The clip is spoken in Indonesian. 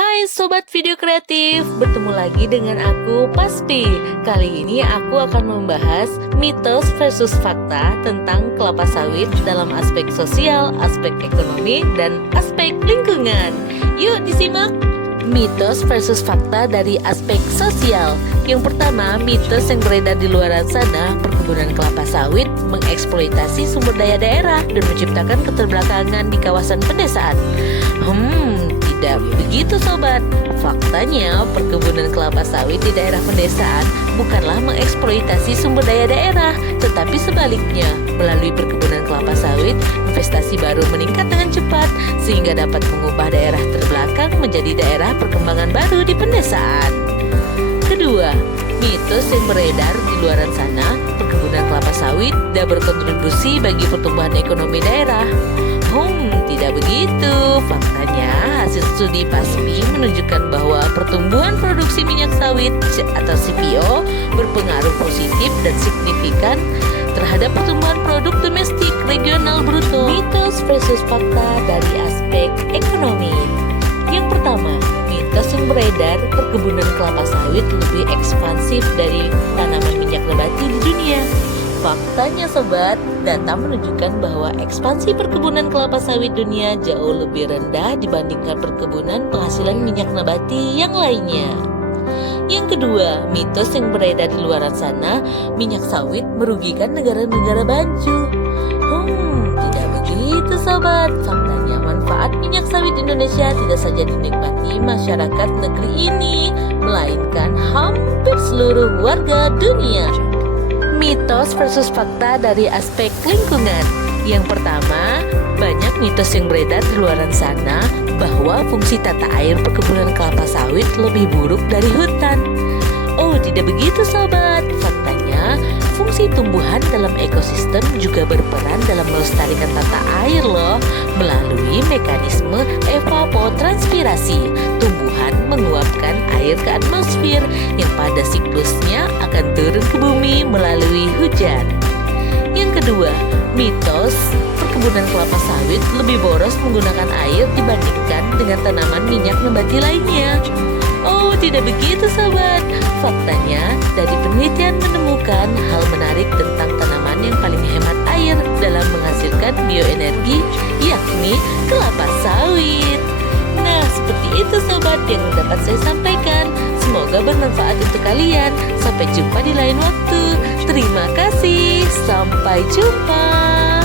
Hai Sobat Video Kreatif, bertemu lagi dengan aku Paspi. Kali ini aku akan membahas mitos versus fakta tentang kelapa sawit dalam aspek sosial, aspek ekonomi, dan aspek lingkungan. Yuk disimak! Mitos versus fakta dari aspek sosial. Yang pertama, mitos yang beredar di luar sana, perkebunan kelapa sawit mengeksploitasi sumber daya daerah dan menciptakan keterbelakangan di kawasan pedesaan. Tidak begitu sobat. Faktanya, perkebunan kelapa sawit di daerah pedesaan bukanlah mengeksploitasi sumber daya daerah, tetapi sebaliknya. Melalui perkebunan kelapa sawit, investasi baru meningkat dengan cepat sehingga dapat mengubah daerah terbelakang menjadi daerah perkembangan baru di pedesaan. Kedua, mitos yang beredar di luar sana, perkebunan kelapa sawit tidak berkontribusi bagi pertumbuhan ekonomi daerah. Tidak begitu. Faktanya, hasil studi PASPI menunjukkan bahwa pertumbuhan produksi minyak sawit atau CPO berpengaruh positif dan signifikan terhadap pertumbuhan produk domestik regional bruto. Mitos versus fakta dari aspek ekonomi. Yang pertama, mitos yang beredar perkebunan kelapa sawit lebih ekspansif dari tanaman minyak nabati di dunia. Faktanya sobat, data menunjukkan bahwa ekspansi perkebunan kelapa sawit dunia jauh lebih rendah dibandingkan perkebunan penghasilan minyak nabati yang lainnya. Yang kedua, mitos yang beredar di luar sana, minyak sawit merugikan negara-negara maju. Tidak begitu sobat. Faktanya, manfaat minyak sawit Indonesia tidak saja dinikmati masyarakat negeri ini, melainkan hampir seluruh warga dunia. Mitos versus fakta dari aspek lingkungan. Yang pertama, banyak mitos yang beredar di luar sana bahwa fungsi tata air perkebunan kelapa sawit lebih buruk dari hutan. Tidak begitu sobat. Faktanya, fungsi tumbuhan dalam ekosistem juga berperan dalam melestarikan tata air loh. Melalui mekanisme evapotranspirasi, tumbuhan menguapkan air ke atmosfer yang pada siklusnya akan turun ke bumi melalui hujan. Yang kedua, mitos perkebunan kelapa sawit lebih boros menggunakan air dibandingkan dengan tanaman minyak nabati lainnya. Tidak begitu sobat. Faktanya, dari penelitian menemukan hal menarik tentang tanaman yang paling hemat air dalam menghasilkan bioenergi, yakni kelapa sawit. Nah, seperti itu sobat yang dapat saya sampaikan. Semoga bermanfaat untuk kalian. Sampai jumpa di lain waktu. Terima kasih. Sampai jumpa.